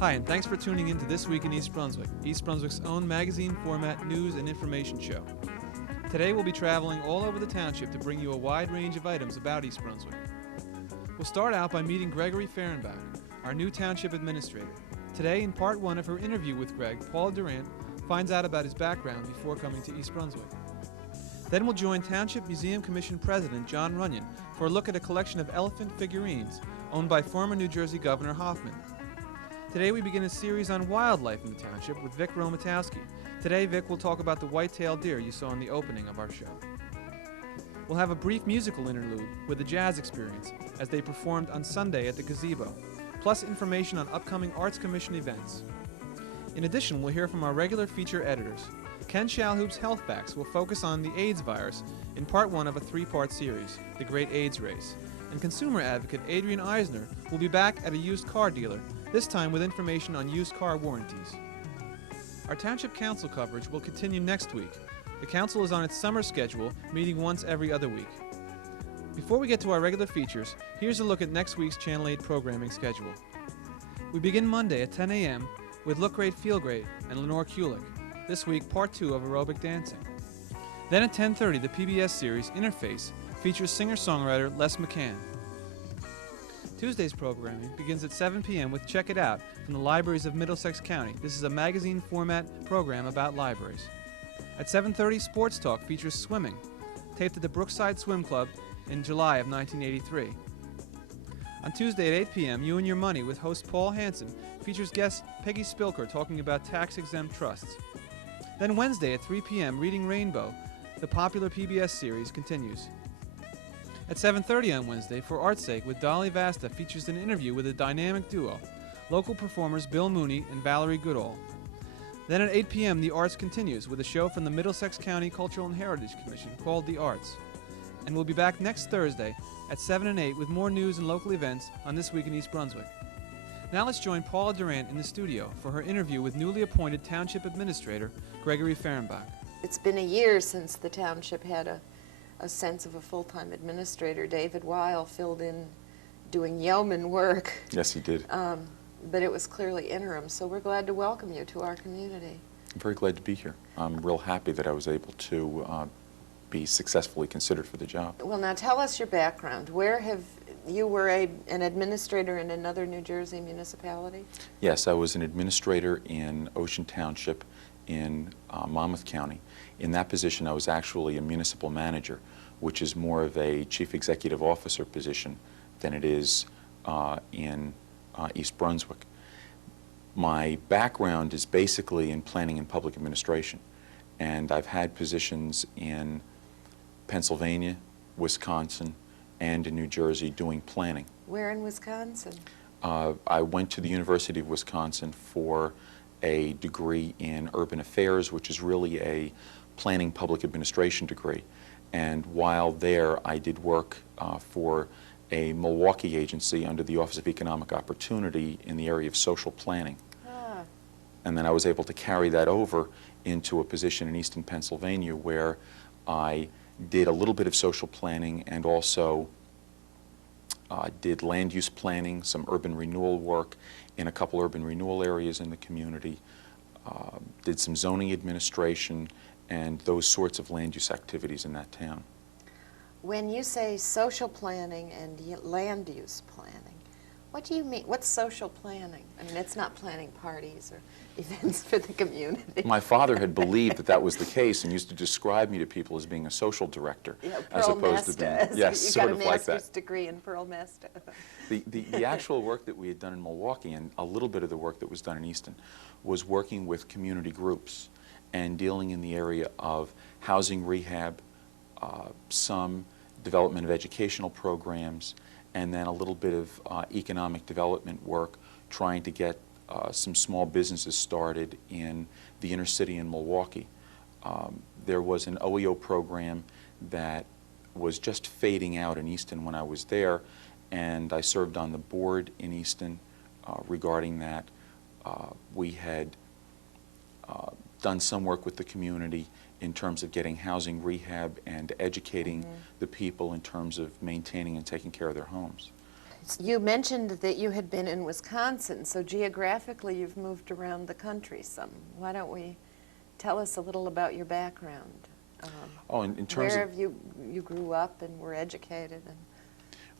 Hi, and thanks for tuning in to This Week in East Brunswick, East Brunswick's own magazine format news and information show. Today we'll be traveling all over the township to bring you a wide range of items about East Brunswick. We'll start out by meeting Gregory Fehrenbach, our new township administrator. Today, in part one of her interview with Greg, Paula Durant finds out about his background before coming to East Brunswick. Then we'll join Township Museum Commission President John Runyon for a look at a collection of elephant figurines owned by former New Jersey Governor Hoffman. Today we begin a series on wildlife in the township with Vic R. Today Vic will talk about the Whitetail Deer you saw in the opening of our show. We'll have a brief musical interlude with the Jazz Experience as they performed on Sunday at the Gazebo, plus information on upcoming Arts Commission events. In addition, we'll hear from our regular feature editors. Ken Shalhoub's Health Facts will focus on the AIDS virus in part one of a three-part series, The Great AIDS Race. And consumer advocate Adrian Eisner will be back at a used car dealer, this time with information on used car warranties. Our Township Council coverage will continue next week. The Council is on its summer schedule, meeting once every other week. Before we get to our regular features, here's a look at next week's Channel 8 programming schedule. We begin Monday at 10 a.m. with Look Great, Feel Great and Lenore Kulik. This week, part 2 of aerobic dancing. Then at 10:30, the PBS series Interface features singer-songwriter Les McCann. Tuesday's programming begins at 7 p.m. with Check It Out from the Libraries of Middlesex County. This is a magazine format program about libraries. At 7:30, Sports Talk features swimming, taped at the Brookside Swim Club in July of 1983. On Tuesday at 8 p.m., You and Your Money with host Paul Hansen features guest Peggy Spilker talking about tax-exempt trusts. Then Wednesday at 3 p.m., Reading Rainbow, the popular PBS series, continues. At 7:30 on Wednesday, For Art's Sake with Dolly Vasta features an interview with a dynamic duo, local performers Bill Mooney and Valerie Goodall. Then at 8 p.m., The Arts continues with a show from the Middlesex County Cultural and Heritage Commission called The Arts. And we'll be back next Thursday at 7 and 8 with more news and local events on This Week in East Brunswick. Now let's join Paula Durant in the studio for her interview with newly appointed Township Administrator Gregory Fehrenbach. It's been a year since the township had a sense of a full-time administrator. David Weil filled in doing yeoman work. Yes, he did. But it was clearly interim, so we're glad to welcome you to our community. I'm very glad to be here. I'm real happy that I was able to be successfully considered for the job. Well, now tell us your background. You were an administrator in another New Jersey municipality? Yes, I was an administrator in Ocean Township in Monmouth County. In that position, I was actually a municipal manager, which is more of a chief executive officer position than it is in East Brunswick. My background is basically in planning and public administration, and I've had positions in Pennsylvania, Wisconsin, and in New Jersey doing planning. Where in Wisconsin? I went to the University of Wisconsin for a degree in urban affairs, which is really a planning public administration degree. And while there, I did work for a Milwaukee agency under the Office of Economic Opportunity in the area of social planning. And then I was able to carry that over into a position in Easton, Pennsylvania, where I did a little bit of social planning and also did land use planning, some urban renewal work in a couple urban renewal areas in the community, did some zoning administration and those sorts of land use activities in that town. When you say social planning and land use planning, what do you mean? What's social planning? I mean, it's not planning parties or events for the community. My father had believed that that was the case and used to describe me to people as being a social director, as opposed to being, yes, sort of like that. You got a master's degree in Pearl Mesta. The actual work that we had done in Milwaukee and a little bit of the work that was done in Easton was working with community groups and dealing in the area of housing rehab, some development of educational programs, and then a little bit of economic development work, trying to get some small businesses started in the inner city in Milwaukee. There was an OEO program that was just fading out in Easton when I was there, and I served on the board in Easton regarding that. We had done some work with the community in terms of getting housing rehab and educating the people in terms of maintaining and taking care of their homes. You mentioned that you had been in Wisconsin, so geographically you've moved around the country some. Why don't we tell us a little about your background? In terms where of... have you grew up and were educated? And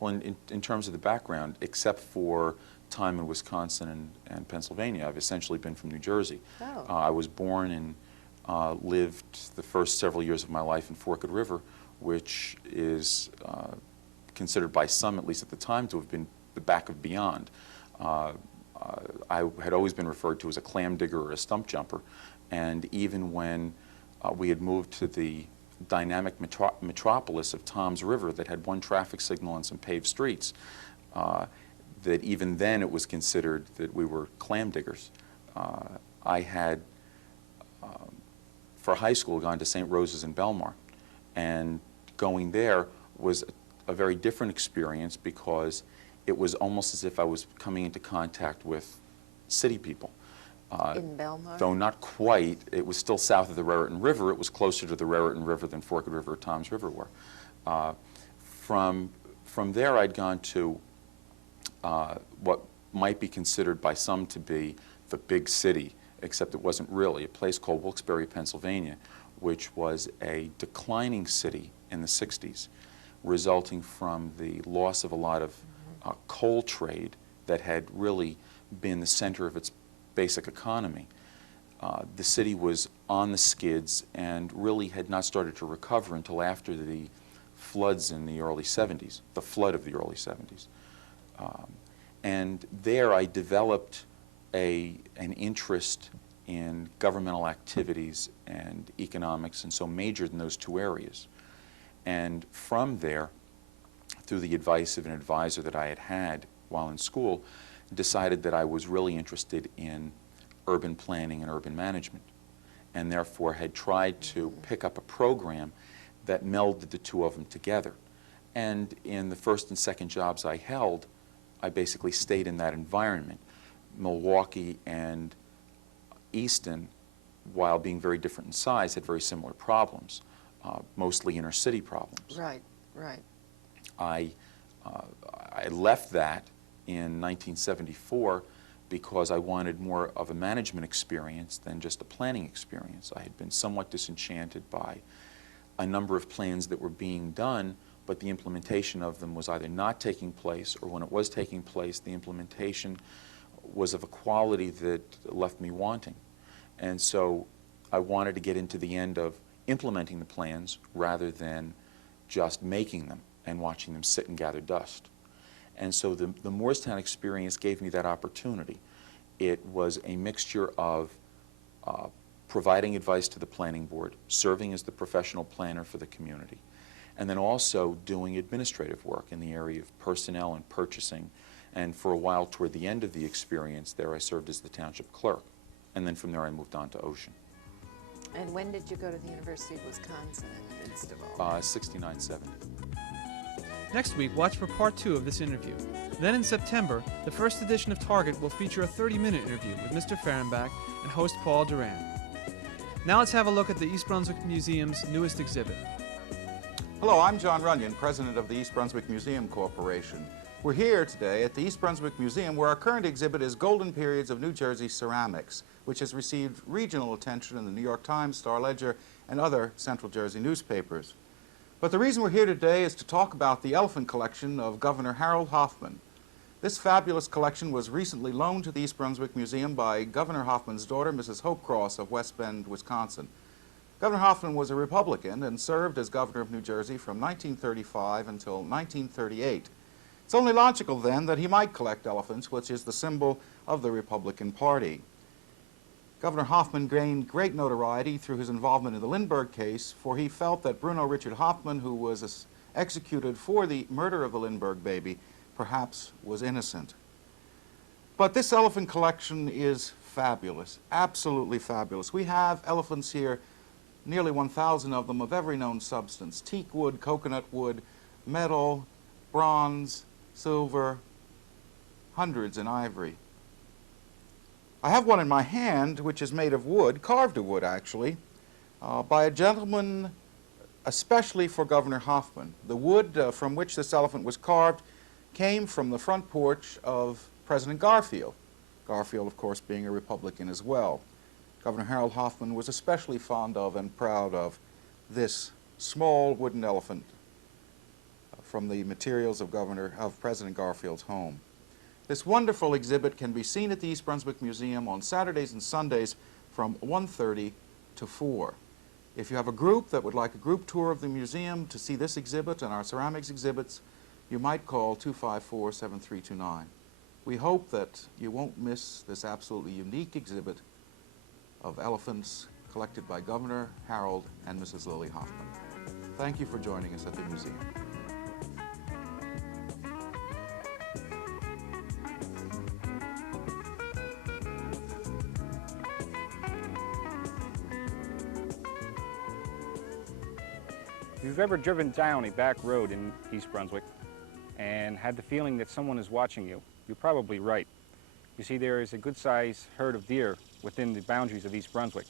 Well, in terms of the background, except for time in Wisconsin and Pennsylvania, I've essentially been from New Jersey. Oh. I was born and lived the first several years of my life in Forked River, which is considered by some, at least at the time, to have been the back of beyond. I had always been referred to as a clam digger or a stump jumper, and even when we had moved to the dynamic metropolis of Toms River that had one traffic signal and some paved streets, that even then it was considered that we were clam diggers. I had, for high school, gone to St. Rose's in Belmar, and going there was a very different experience because it was almost as if I was coming into contact with city people. in Belmar? Though not quite, it was still south of the Raritan River. It was closer to the Raritan River than Forked River or Toms River were. From there, I'd gone to what might be considered by some to be the big city, except it wasn't really, a place called Wilkes-Barre, Pennsylvania, which was a declining city in the 60s, resulting from the loss of a lot of coal trade that had really been the center of its basic economy. The city was on the skids and really had not started to recover until after the floods in the early 70s, the flood of the early 70s. And there I developed an interest in governmental activities and economics, and so majored in those two areas. And from there, through the advice of an advisor that I had had while in school, decided that I was really interested in urban planning and urban management, and therefore had tried to pick up a program that melded the two of them together. And in the first and second jobs I held, I basically stayed in that environment. Milwaukee and Easton, while being very different in size, had very similar problems, mostly inner city problems. Right, right. I left that in 1974 because I wanted more of a management experience than just a planning experience. I had been somewhat disenchanted by a number of plans that were being done, but the implementation of them was either not taking place, or when it was taking place, the implementation was of a quality that left me wanting. And so I wanted to get into the end of implementing the plans rather than just making them and watching them sit and gather dust. And so the Moorestown experience gave me that opportunity. It was a mixture of providing advice to the planning board, serving as the professional planner for the community, and then also doing administrative work in the area of personnel and purchasing. And for a while, toward the end of the experience there, I served as the township clerk. And then from there, I moved on to Ocean. And when did you go to the University of Wisconsin in the midst of all? 69-70. Next week, watch for part 2 of this interview. Then in September, the first edition of Target will feature a 30-minute interview with Mr. Fehrenbach and host Paul Duran. Now let's have a look at the East Brunswick Museum's newest exhibit. Hello, I'm John Runyon, president of the East Brunswick Museum Corporation. We're here today at the East Brunswick Museum, where our current exhibit is Golden Periods of New Jersey Ceramics, which has received regional attention in the New York Times, Star-Ledger, and other Central Jersey newspapers. But the reason we're here today is to talk about the elephant collection of Governor Harold Hoffman. This fabulous collection was recently loaned to the East Brunswick Museum by Governor Hoffman's daughter, Mrs. Hope Cross of West Bend, Wisconsin. Governor Hoffman was a Republican and served as governor of New Jersey from 1935 until 1938. It's only logical, then, that he might collect elephants, which is the symbol of the Republican Party. Governor Hoffman gained great notoriety through his involvement in the Lindbergh case, for he felt that Bruno Richard Hoffman, who was executed for the murder of the Lindbergh baby, perhaps was innocent. But this elephant collection is fabulous, absolutely fabulous. We have elephants here, nearly 1,000 of them, of every known substance: teak wood, coconut wood, metal, bronze, silver, hundreds in ivory. I have one in my hand which is made of wood, carved of wood actually, by a gentleman especially for Governor Hoffman. The wood from which this elephant was carved came from the front porch of President Garfield. Garfield, of course, being a Republican as well. Governor Harold Hoffman was especially fond of and proud of this small wooden elephant from the materials of President Garfield's home. This wonderful exhibit can be seen at the East Brunswick Museum on Saturdays and Sundays from 1:30 to 4. If you have a group that would like a group tour of the museum to see this exhibit and our ceramics exhibits, you might call 254-7329. We hope that you won't miss this absolutely unique exhibit of elephants collected by Governor Harold and Mrs. Lily Hoffman. Thank you for joining us at the museum. If you've ever driven down a back road in East Brunswick and had the feeling that someone is watching you, you're probably right. You see, there is a good-sized herd of deer within the boundaries of East Brunswick.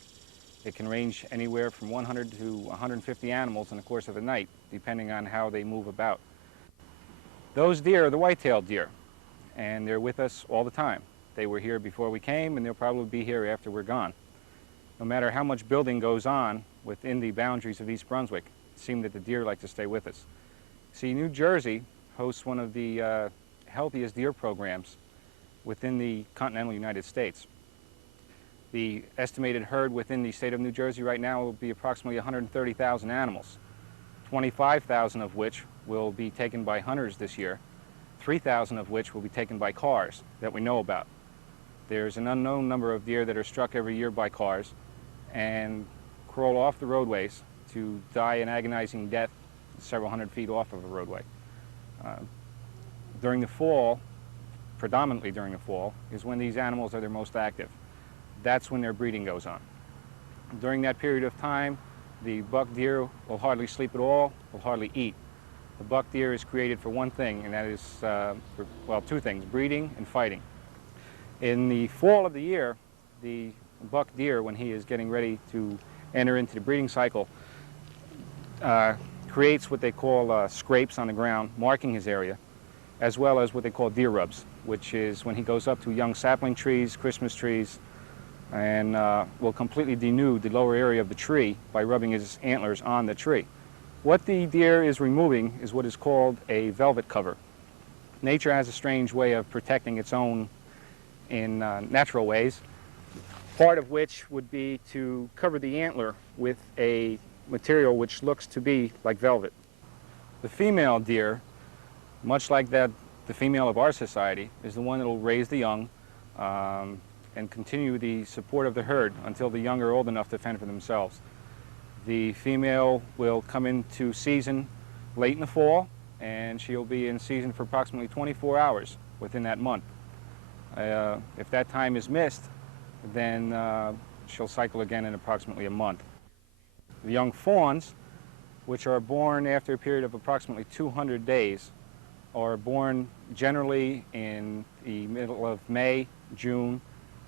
It can range anywhere from 100 to 150 animals in the course of the night, depending on how they move about. Those deer are the whitetail deer, and they're with us all the time. They were here before we came, and they'll probably be here after we're gone. No matter how much building goes on within the boundaries of East Brunswick, it seems that the deer like to stay with us. See, New Jersey hosts one of the healthiest deer programs within the continental United States. The estimated herd within the state of New Jersey right now will be approximately 130,000 animals, 25,000 of which will be taken by hunters this year, 3,000 of which will be taken by cars that we know about. There's an unknown number of deer that are struck every year by cars and crawl off the roadways to die an agonizing death several hundred feet off of a roadway. During the fall, predominantly during the fall, is when these animals are their most active. That's when their breeding goes on. During that period of time, the buck deer will hardly sleep at all, will hardly eat. The buck deer is created for one thing, and that is, well, two things, breeding and fighting. In the fall of the year, the buck deer, when he is getting ready to enter into the breeding cycle, creates what they call scrapes on the ground, marking his area, as well as what they call deer rubs, which is when he goes up to young sapling trees, Christmas trees, and will completely denude the lower area of the tree by rubbing his antlers on the tree. What the deer is removing is what is called a velvet cover. Nature has a strange way of protecting its own in natural ways, part of which would be to cover the antler with a material which looks to be like velvet. The female deer, much like the female of our society, is the one that will raise the young and continue the support of the herd until the young are old enough to fend for themselves. The female will come into season late in the fall, and she'll be in season for approximately 24 hours within that month. If that time is missed, then she'll cycle again in approximately a month. The young fawns, which are born after a period of approximately 200 days, are born generally in the middle of May, June,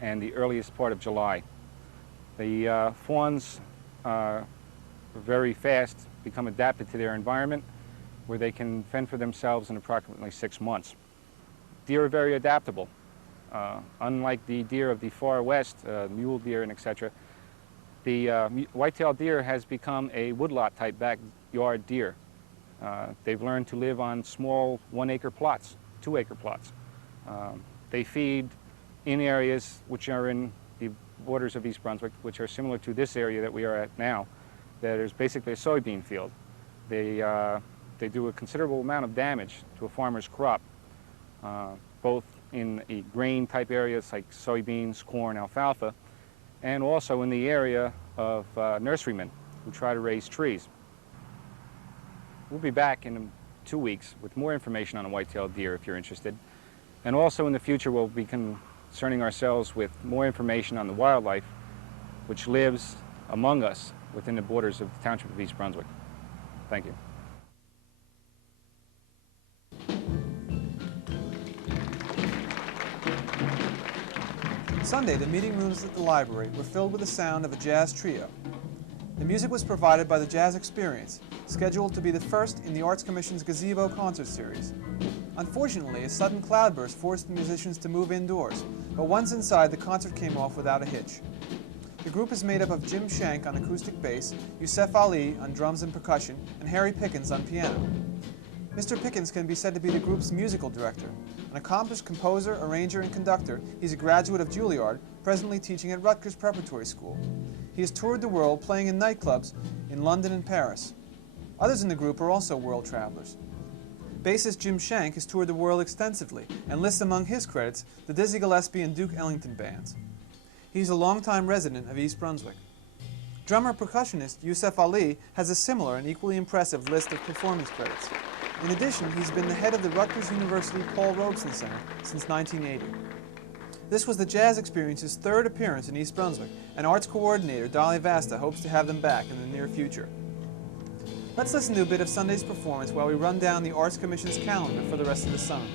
and the earliest part of July. The fawns very fast become adapted to their environment, where they can fend for themselves in approximately 6 months. Deer are very adaptable. Unlike the deer of the far west, mule deer and etc., the whitetail deer has become a woodlot type backyard deer. They've learned to live on small 1-acre plots, 2-acre plots. They feed in areas which are in the borders of East Brunswick, which are similar to this area that we are at now, that is basically a soybean field. They do a considerable amount of damage to a farmer's crop, both in the grain type areas like soybeans, corn, alfalfa, and also in the area of nurserymen who try to raise trees. We'll be back in 2 weeks with more information on a whitetail deer if you're interested. And also in the future we'll be concerning ourselves with more information on the wildlife which lives among us within the borders of the township of East Brunswick. Thank you. Sunday, the meeting rooms at the library were filled with the sound of a jazz trio. The music was provided by the Jazz Experience, scheduled to be the first in the Arts Commission's Gazebo concert series. Unfortunately, a sudden cloudburst forced the musicians to move indoors, but once inside, the concert came off without a hitch. The group is made up of Jim Shank on acoustic bass, Yusef Ali on drums and percussion, and Harry Pickens on piano. Mr. Pickens can be said to be the group's musical director. An accomplished composer, arranger, and conductor, he's a graduate of Juilliard, presently teaching at Rutgers Preparatory School. He has toured the world, playing in nightclubs in London and Paris. Others in the group are also world travelers. Bassist Jim Shank has toured the world extensively and lists among his credits the Dizzy Gillespie and Duke Ellington bands. He's a longtime resident of East Brunswick. Drummer percussionist Yusef Ali has a similar and equally impressive list of performance credits. In addition, he's been the head of the Rutgers University Paul Robeson Center since 1980. This was the Jazz Experience's third appearance in East Brunswick, and arts coordinator Dolly Vasta hopes to have them back in the near future. Let's listen to a bit of Sunday's performance while we run down the Arts Commission's calendar for the rest of the summer.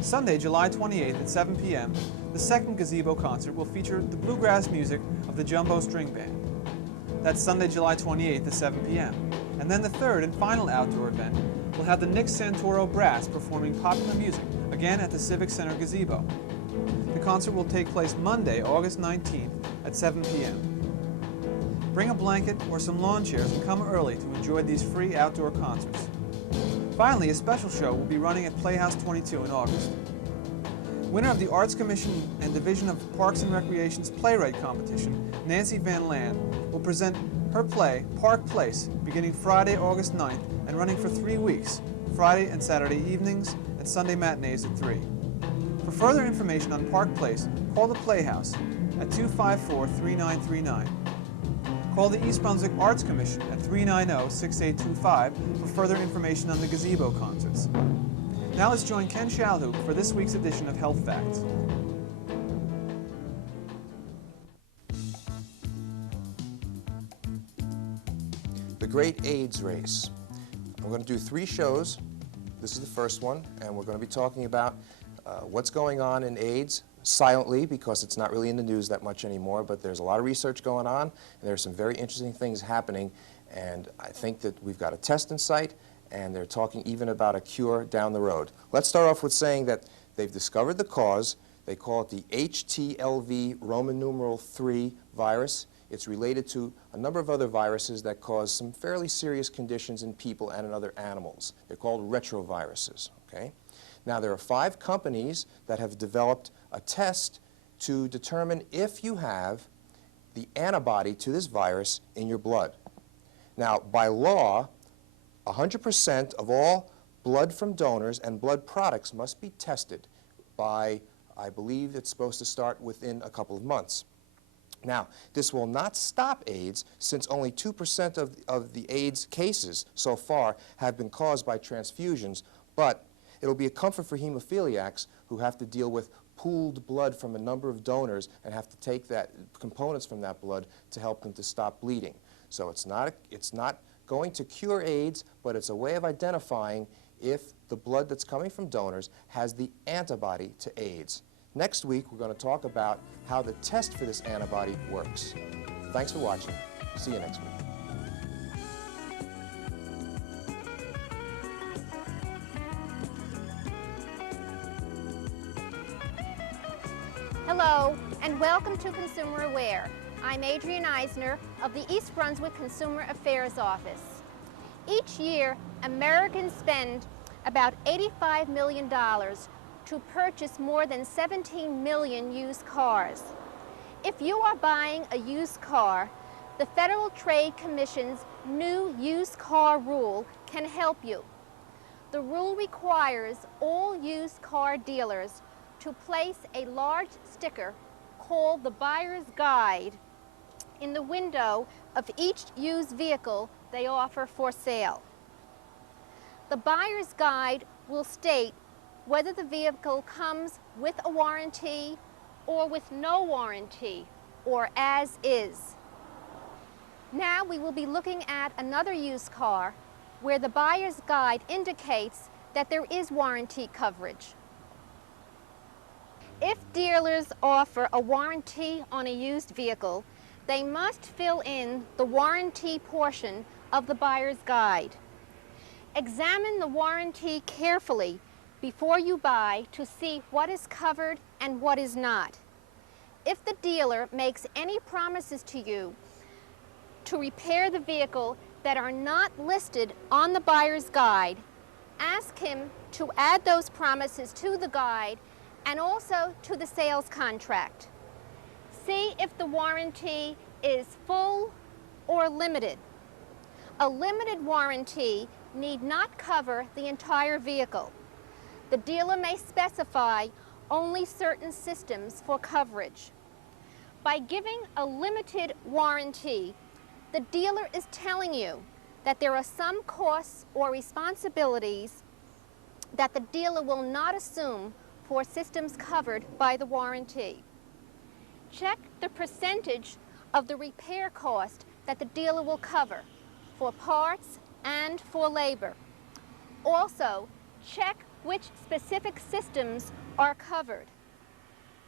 Sunday, July 28th at 7 p.m., the second Gazebo concert will feature the bluegrass music of the Jumbo String Band. That's Sunday, July 28th at 7 p.m. And then the third and final outdoor event will have the Nick Santoro Brass performing popular music, again at the Civic Center Gazebo. The concert will take place Monday, August 19th at 7 p.m. Bring a blanket or some lawn chairs and come early to enjoy these free outdoor concerts. Finally, a special show will be running at Playhouse 22 in August. Winner of the Arts Commission and Division of Parks and Recreation's Playwright Competition, Nancy Van Land, will present her play, Park Place, beginning Friday, August 9th and running for 3 weeks, Friday and Saturday evenings and Sunday matinees at 3. For further information on Park Place, call the Playhouse at 254-3939. Call the East Brunswick Arts Commission at 390-6825 for further information on the Gazebo concerts. Now let's join Ken Shalhoub for this week's edition of Health Facts. The Great AIDS Race. I'm going to do 3 shows. This is the first one, and we're going to be talking about what's going on in AIDS silently, because it's not really in the news that much anymore, but there's a lot of research going on, and there's some very interesting things happening, and I think that we've got a test in sight, and they're talking even about a cure down the road. Let's start off with saying that they've discovered the cause. They call it the HTLV Roman numeral 3 virus. It's related to a number of other viruses that cause some fairly serious conditions in people and in other animals. They're called retroviruses, okay? Now, there are 5 companies that have developed a test to determine if you have the antibody to this virus in your blood. Now, by law, 100% of all blood from donors and blood products must be tested by, I believe it's supposed to start within a couple of months. Now, this will not stop AIDS, since only 2% of the AIDS cases so far have been caused by transfusions, but it'll be a comfort for hemophiliacs who have to deal with pooled blood from a number of donors and have to take that components from that blood to help them to stop bleeding. So it's not going to cure AIDS, but it's a way of identifying if the blood that's coming from donors has the antibody to AIDS. Next week, we're going to talk about how the test for this antibody works. Thanks for watching. See you next week. Hello, and welcome to Consumer Aware. I'm Adrienne Eisner of the East Brunswick Consumer Affairs Office. Each year, Americans spend about $85 million to purchase more than 17 million used cars. If you are buying a used car, the Federal Trade Commission's new used car rule can help you. The rule requires all used car dealers to place a large sticker called the Buyer's Guide in the window of each used vehicle they offer for sale. The Buyer's Guide will state whether the vehicle comes with a warranty or with no warranty, or as is. Now we will be looking at another used car where the Buyer's Guide indicates that there is warranty coverage. If dealers offer a warranty on a used vehicle, they must fill in the warranty portion of the buyer's guide. Examine the warranty carefully before you buy to see what is covered and what is not. If the dealer makes any promises to you to repair the vehicle that are not listed on the buyer's guide, ask him to add those promises to the guide and also to the sales contract. See if the warranty is full or limited. A limited warranty need not cover the entire vehicle. The dealer may specify only certain systems for coverage. By giving a limited warranty, the dealer is telling you that there are some costs or responsibilities that the dealer will not assume for systems covered by the warranty. Check the percentage of the repair cost that the dealer will cover for parts and for labor. Also, check which specific systems are covered.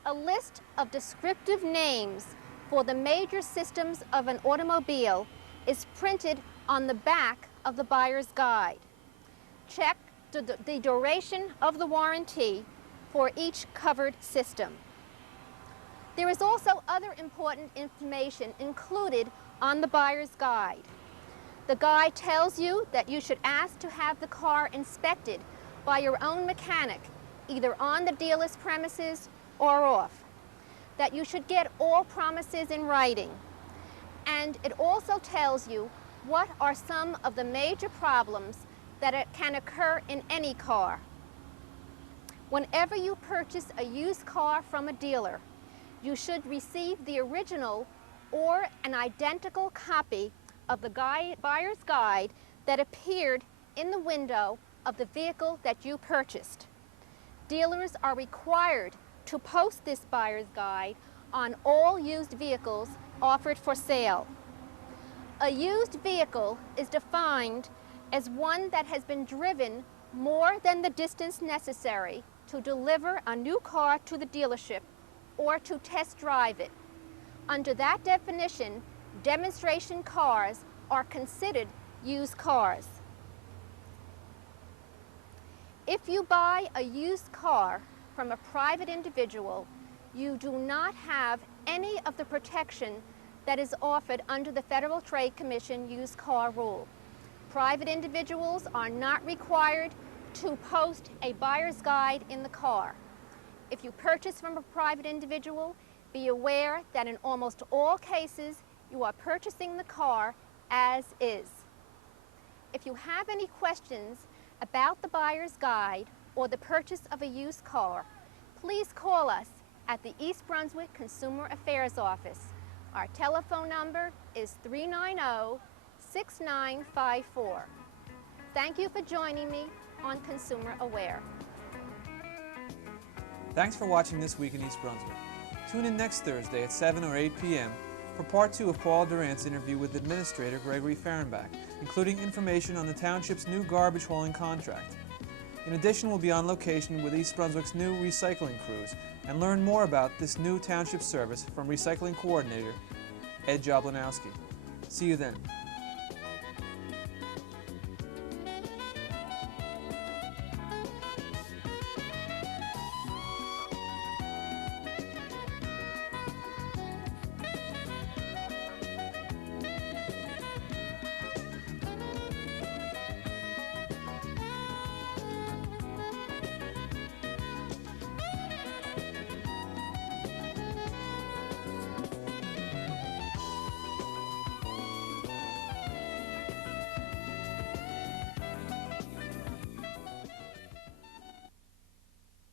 A list of descriptive names for the major systems of an automobile is printed on the back of the buyer's guide. Check the duration of the warranty for each covered system. There is also other important information included on the buyer's guide. The guide tells you that you should ask to have the car inspected by your own mechanic, either on the dealer's premises or off. That you should get all promises in writing. And it also tells you what are some of the major problems that can occur in any car. Whenever you purchase a used car from a dealer, you should receive the original or an identical copy of the buyer's guide that appeared in the window of the vehicle that you purchased. Dealers are required to post this buyer's guide on all used vehicles offered for sale. A used vehicle is defined as one that has been driven more than the distance necessary to deliver a new car to the dealership or to test drive it. Under that definition, demonstration cars are considered used cars. If you buy a used car from a private individual, you do not have any of the protection that is offered under the Federal Trade Commission used car rule. Private individuals are not required to post a buyer's guide in the car. If you purchase from a private individual, be aware that in almost all cases, you are purchasing the car as is. If you have any questions about the buyer's guide or the purchase of a used car, please call us at the East Brunswick Consumer Affairs Office. Our telephone number is 390-6954. Thank you for joining me on Consumer Aware. Thanks for watching This Week in East Brunswick. Tune in next Thursday at 7 or 8 p.m. for part 2 of Paul Durant's interview with Administrator Gregory Fehrenbach, including information on the township's new garbage hauling contract. In addition, we'll be on location with East Brunswick's new recycling crews and learn more about this new township service from Recycling Coordinator Ed Jablanowski. See you then.